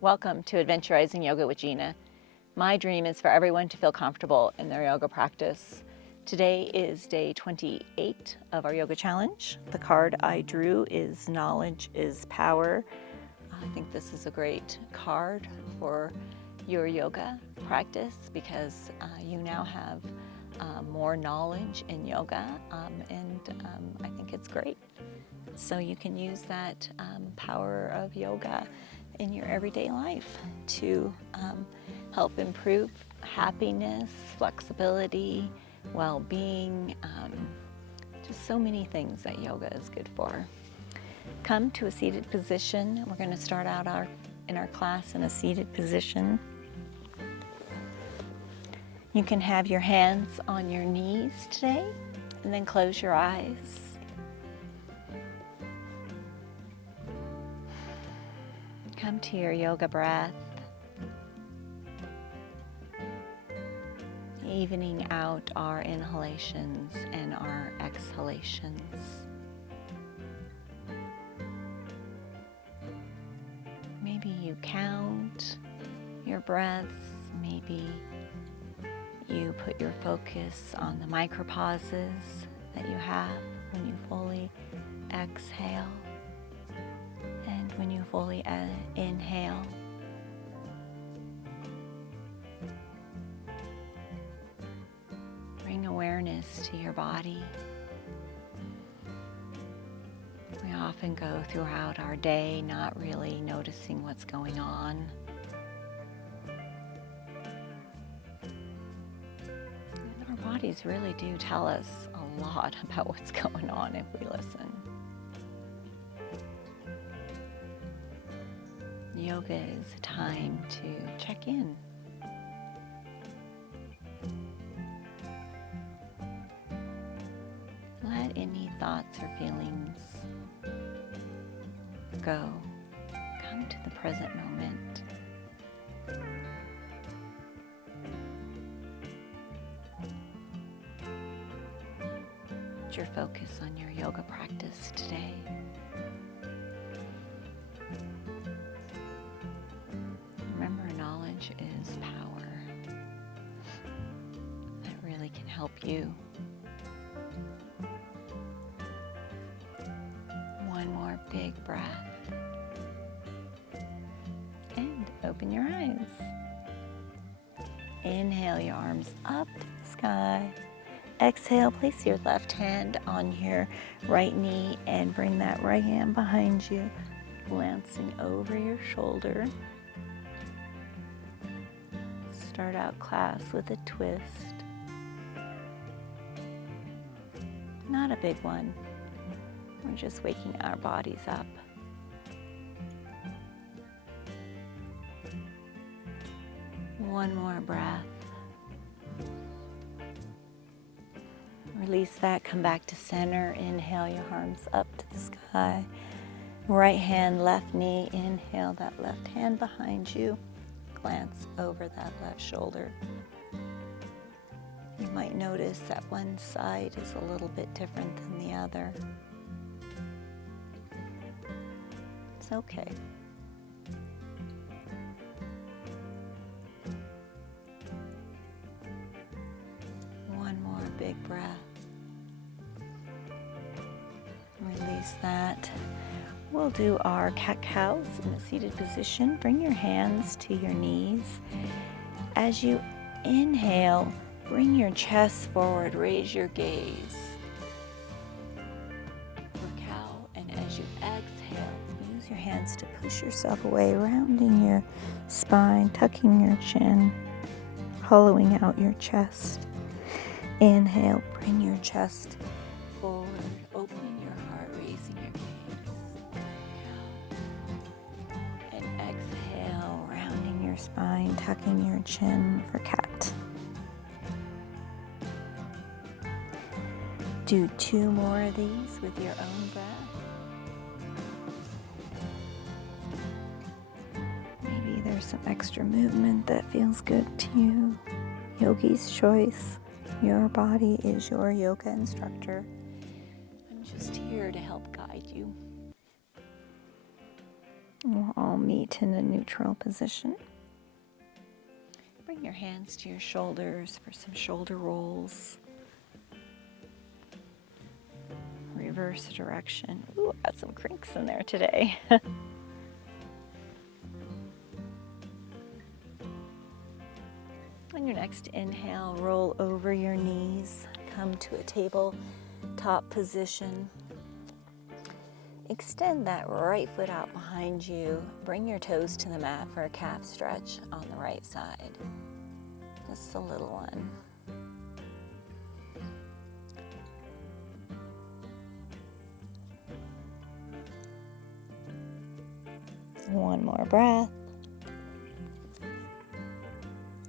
Welcome to Adventurizing Yoga with Gina. My dream is for everyone to feel comfortable in their yoga practice. Today is day 28 of our yoga challenge. The card I drew is Knowledge is Power. I think this is a great card for your yoga practice because you now have more knowledge in yoga, and I think it's great. So you can use that power of yoga in your everyday life to help improve happiness, flexibility, well-being, just so many things that yoga is good for. Come to a seated position. We're going to start out in our class in a seated position. You can have your hands on your knees today and then close your eyes. Come to your yoga breath, evening out our inhalations and our exhalations. Maybe you count your breaths, maybe you put your focus on the micropauses that you have when you fully exhale. And when you fully inhale, bring awareness to your body. We often go throughout our day not really noticing what's going on. And our bodies really do tell us a lot about what's going on if we listen. Yoga is a time to check in. Let any thoughts or feelings go. Come to the present moment. Put your focus on your yoga practice today. Knowledge is power. That really can help you. One more big breath. And open your eyes. Inhale your arms up to the sky. Exhale, place your left hand on your right knee and bring that right hand behind you, glancing over your shoulder. Start out class with a twist. Not a big one. We're just waking our bodies up. One more breath. Release that, come back to center. Inhale your arms up to the sky. Right hand, left knee. Inhale that left hand behind you. Glance over that left shoulder. You might notice that one side is a little bit different than the other. It's okay. One more big breath. Release that. We'll do our cat-cows in a seated position. Bring your hands to your knees. As you inhale, bring your chest forward, raise your gaze for cow. And as you exhale, use your hands to push yourself away, rounding your spine, tucking your chin, hollowing out your chest. Inhale, bring your chest forward, opening your heart, raising your gaze. Spine, tucking your chin for cat. Do 2 more of these with your own breath. Maybe there's some extra movement that feels good to you. Yogi's choice. Your body is your yoga instructor. I'm just here to help guide you. We'll all meet in a neutral position. Bring your hands to your shoulders for some shoulder rolls. Reverse direction. Ooh, got some crinks in there today. On your next inhale, roll over your knees. Come to a tabletop position. Extend that right foot out behind you. Bring your toes to the mat for a calf stretch on the right side. Just a little one. One more breath.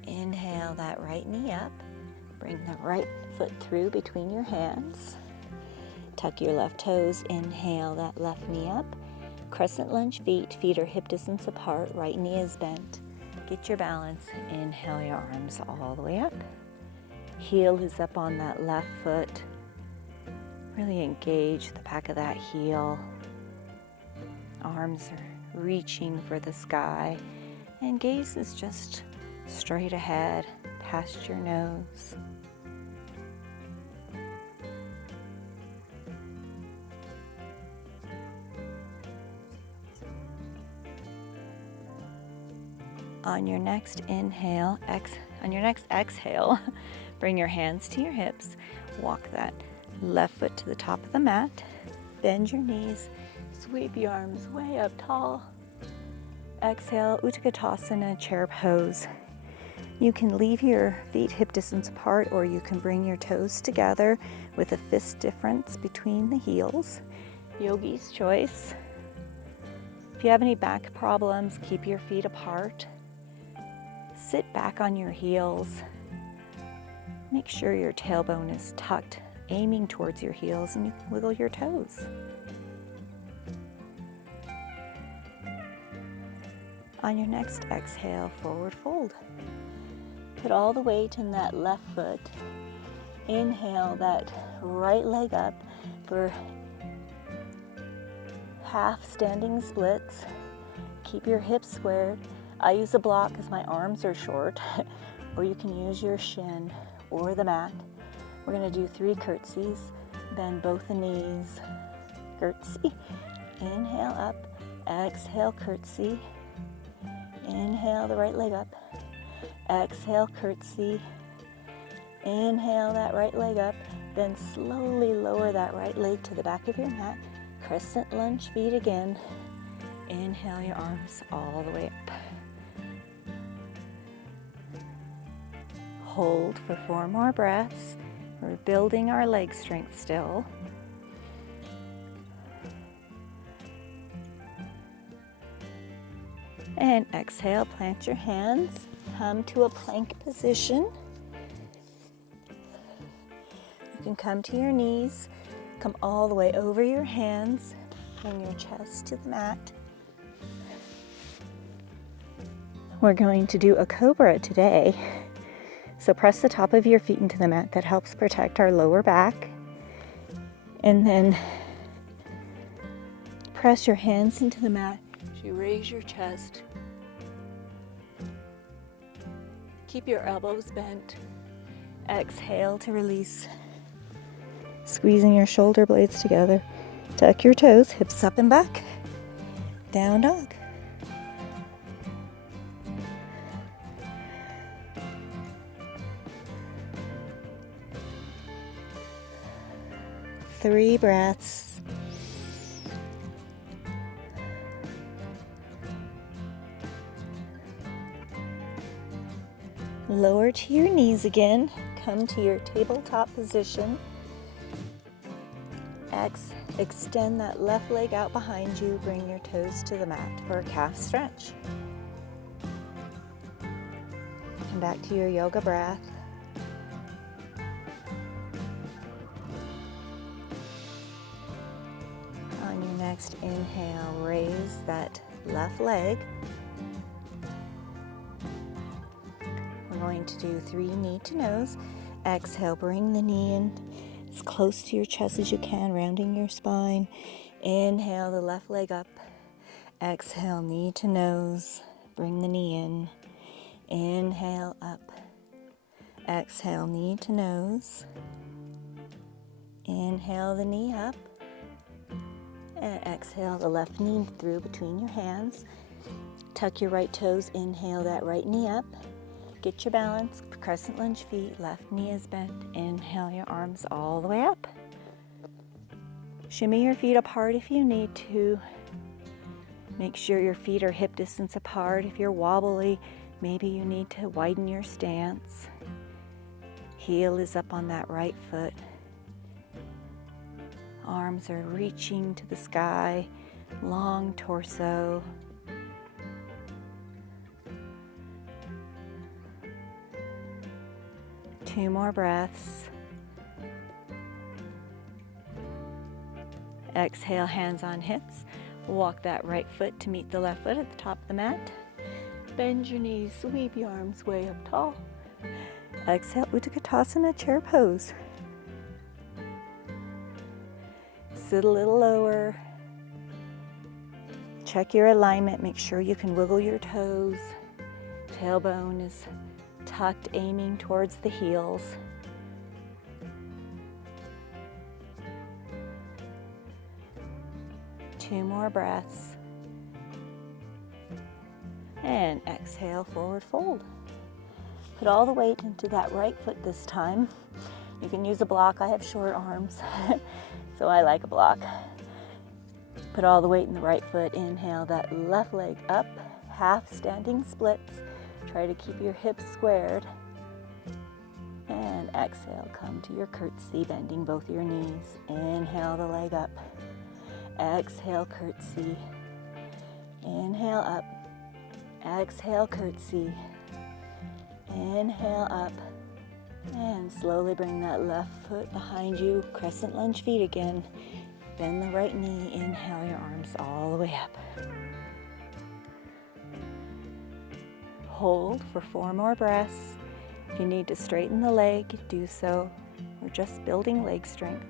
Inhale that right knee up. Bring the right foot through between your hands. Tuck your left toes. Inhale that left knee up. Crescent lunge feet. Feet are hip distance apart. Right knee is bent. Get your balance. Inhale your arms all the way up. Heel is up on that left foot. Really engage the back of that heel. Arms are reaching for the sky. And gaze is just straight ahead, past your nose. On your next exhale, bring your hands to your hips. Walk that left foot to the top of the mat. Bend your knees. Sweep your arms way up tall. Exhale, Utkatasana, chair pose. You can leave your feet hip distance apart, or you can bring your toes together with a fist difference between the heels. Yogi's choice. If you have any back problems, keep your feet apart. Sit back on your heels. Make sure your tailbone is tucked, aiming towards your heels, and you can wiggle your toes. On your next exhale, forward fold. Put all the weight in that left foot. Inhale that right leg up for half standing splits. Keep your hips squared. I use a block because my arms are short, or you can use your shin or the mat. We're going to do 3 curtsies. Bend both the knees. Curtsy. Inhale up. Exhale, curtsy. Inhale the right leg up. Exhale, curtsy. Inhale that right leg up. Then slowly lower that right leg to the back of your mat. Crescent lunge feet again. Inhale your arms all the way up. Hold for 4 more breaths. We're building our leg strength still. And exhale, plant your hands. Come to a plank position. You can come to your knees. Come all the way over your hands. Bring your chest to the mat. We're going to do a cobra today. So press the top of your feet into the mat. That helps protect our lower back. And then press your hands into the mat as you raise your chest. Keep your elbows bent. Exhale to release. Squeezing your shoulder blades together. Tuck your toes, hips up and back. Down dog. Three breaths. Lower to your knees again. Come to your tabletop position. Extend that left leg out behind you. Bring your toes to the mat for a calf stretch. Come back to your yoga breath. On your next inhale, raise that left leg. We're going to do 3 knee to nose. Exhale, bring the knee in as close to your chest as you can, rounding your spine. Inhale the left leg up. Exhale, knee to nose. Bring the knee in. Inhale, up. Exhale, knee to nose. Inhale the knee up. And exhale the left knee through between your hands. Tuck your right toes. Inhale that right knee up. Get your balance. Crescent lunge feet. Left knee is bent. Inhale your arms all the way up. Shimmy your feet apart if you need to. Make sure your feet are hip distance apart. If you're wobbly, maybe you need to widen your stance. Heel is up on that right foot. Arms are reaching to the sky. Long torso. Two more breaths. Exhale, hands on hips. Walk that right foot to meet the left foot at the top of the mat. Bend your knees, sweep your arms way up tall. Exhale, Utkatasana, chair pose. Sit a little lower. Check your alignment, make sure you can wiggle your toes. Tailbone is tucked, aiming towards the heels. Two more breaths. And exhale, forward fold. Put all the weight into that right foot this time. You can use a block. I have short arms, so I like a block. Put all the weight in the right foot. Inhale that left leg up, half standing splits. Try to keep your hips squared. And exhale, come to your curtsy, bending both your knees. Inhale the leg up. Exhale, curtsy. Inhale up. Exhale, curtsy. Inhale up. And slowly bring that left foot behind you. Crescent lunge feet again. Bend the right knee. Inhale your arms all the way up. Hold for 4 more breaths. If you need to straighten the leg, do so. We're just building leg strength.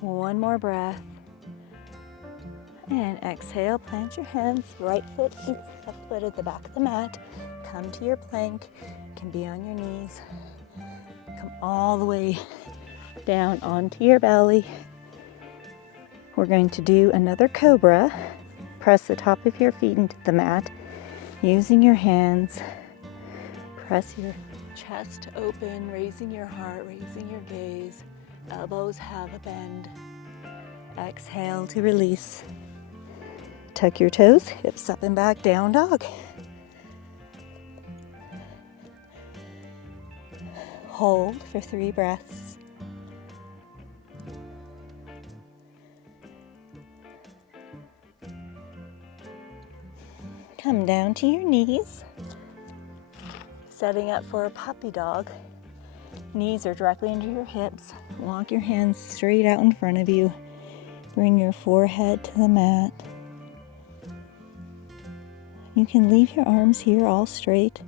One more breath. And exhale, plant your hands. Right foot meets left foot at the back of the mat. Come to your plank. You can be on your knees. Come all the way down onto your belly. We're going to do another cobra. Press the top of your feet into the mat. Using your hands, press your chest open, raising your heart, raising your gaze. Elbows have a bend. Exhale to release. Tuck your toes, hips up and back, down dog. Hold for 3 breaths. Come down to your knees. Setting up for a puppy dog. Knees are directly under your hips. Walk your hands straight out in front of you. Bring your forehead to the mat. You can leave your arms here all straight,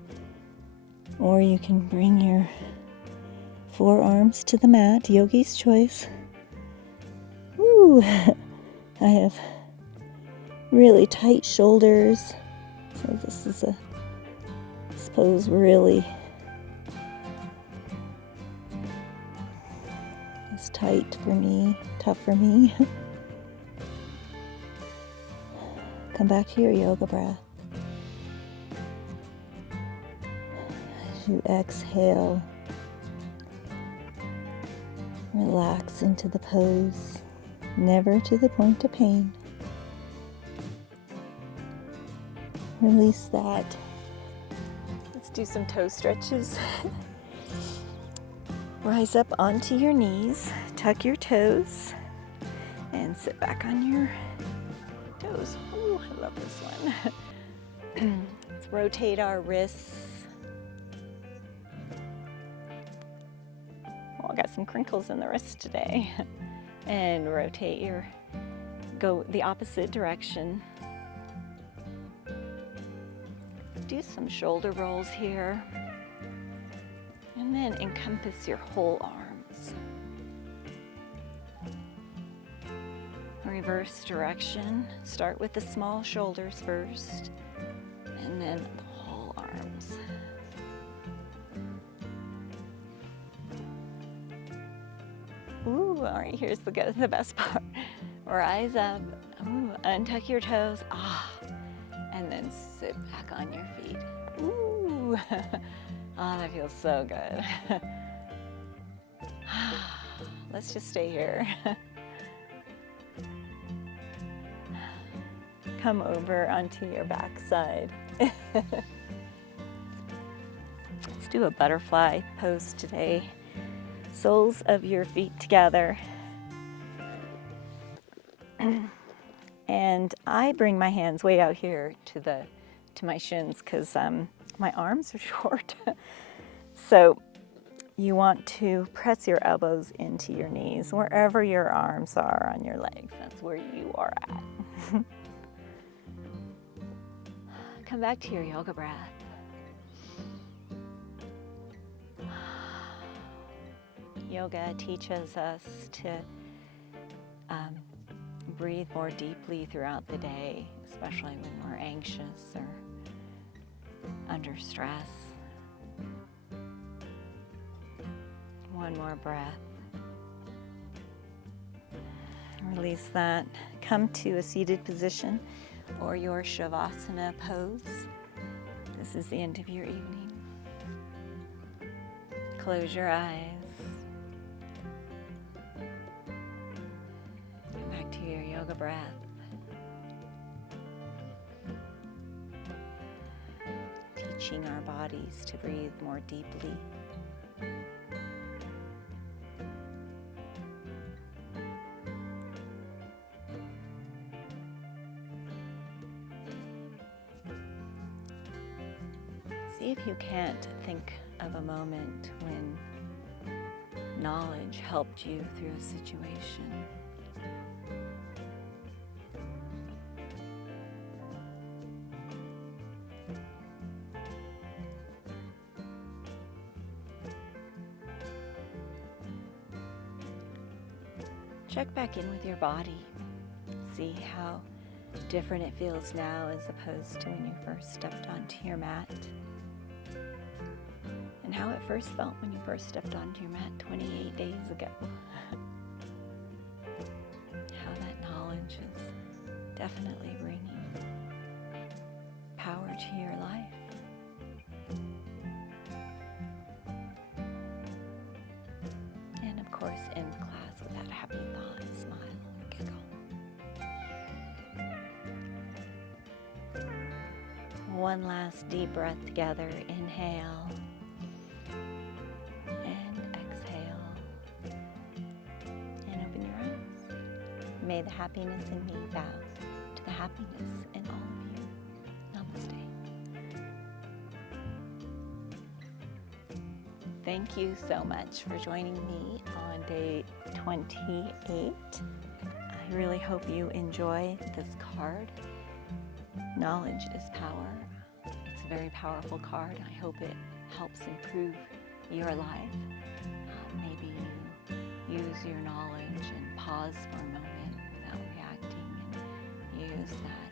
or you can bring your forearms to the mat, yogi's choice. Woo! I have really tight shoulders, so this is I suppose really it's tight for me, tough for me. Come back to your yoga breath. As you exhale, relax into the pose, never to the point of pain. Release that. Let's do some toe stretches. Rise up onto your knees, tuck your toes, and sit back on your toes. Ooh, I love this one. Let's rotate our wrists. Oh, I got some crinkles in the wrist today. And rotate go the opposite direction. Do some shoulder rolls here. And then encompass your whole arms. Reverse direction. Start with the small shoulders first, and then the whole arms. Ooh, all right, here's the best part. Rise up, ooh, untuck your toes, and then sit back on your feet. Ooh, oh, that feels so good. Let's just stay here. Come over onto your back side. Let's do a butterfly pose today. Soles of your feet together. And I bring my hands way out here to my shins because my arms are short. So you want to press your elbows into your knees, wherever your arms are on your legs. That's where you are at. Come back to your yoga breath. Yoga teaches us to breathe more deeply throughout the day, especially when we're anxious or under stress. One more breath. Release that. Come to a seated position or your Shavasana pose. This is the end of your evening. Close your eyes. Come back to your yoga breath. Teaching our bodies to breathe more deeply. See if you can't think of a moment when knowledge helped you through a situation. Check back in with your body. See how different it feels now as opposed to when you first stepped onto your mat. And how it first felt when you first stepped onto your mat 28 days ago. How that knowledge is definitely bringing power to your life. And of course, end class with that happy thought, smile, or giggle. One last deep breath together. Inhale. May the happiness in me bow to the happiness in all of you. Namaste. Thank you so much for joining me on day 28. I really hope you enjoy this card. Knowledge is power. It's a very powerful card. I hope it helps improve your life. Maybe you use your knowledge and pause for a moment without reacting and use that